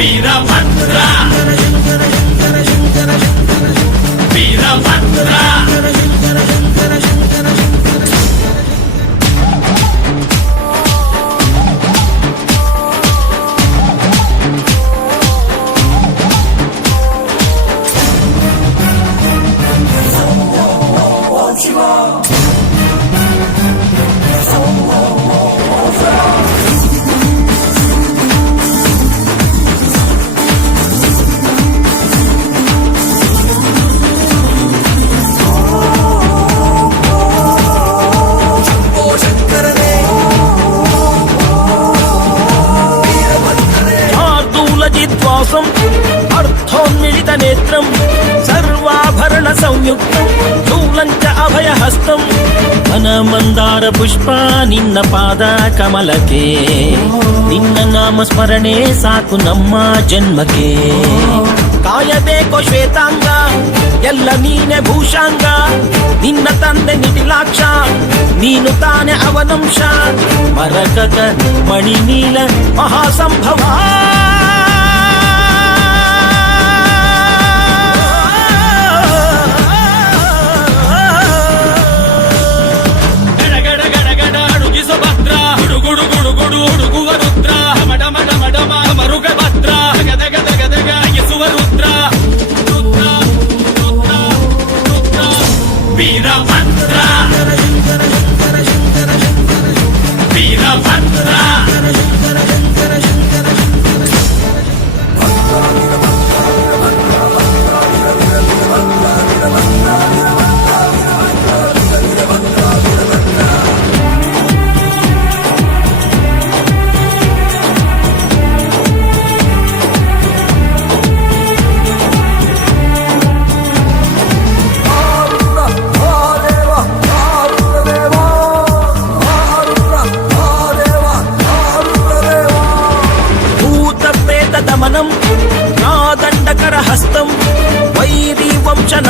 Veerabhadra Veerabhadra Shiva! श्वासं अर्थोन्मिलित ಸರ್ವಾಭರಣ ಸಂಯುಕ್ತ ಚೂಲಂಚ ಅಭಯ च ಮನ ಮಂದಾರ ಪುಷ್ಪ ನಿನ್ನ ಪಾದ कमलके ನಿನ್ನ ನಾಮ ಸ್ಮರಣೆ ಸಾಕು ನಮ್ಮ ಜನ್ಮಕ್ಕೆ. ಕಾಯಬೇಕೋ ಶ್ವೇತಾಂಗ, ಎಲ್ಲ ನೀನೆ ಭೂಷಾಂಗ. ನಿನ್ನ ತಂದೆ ನಿಟಿಲಾಕ್ಷ, ನೀನು ತಾನೆ ಅವನಂಶ. ಮರಕಕ ಮಣಿನೀಲ ಮಹಾಸಂಭವಾ.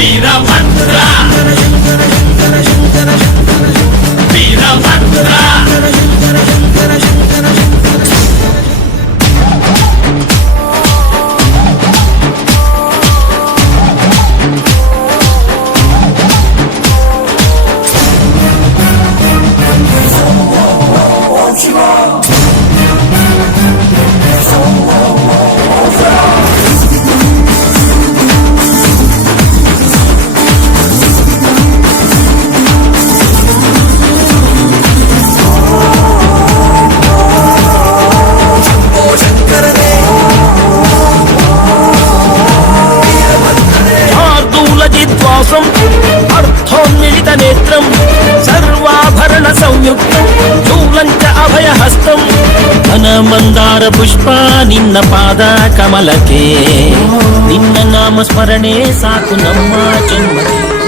be the ಮನಮಂದಾರ ಪುಷ್ಪ ನಿನ್ನ ಪಾದ ಕಮಲಕ್ಕೆ. ನಿನ್ನ ನಾಮ ಸ್ಮರಣೆ ಸಾಕು ನಮ್ಮ ಜನ್ಮಕ್ಕೆ.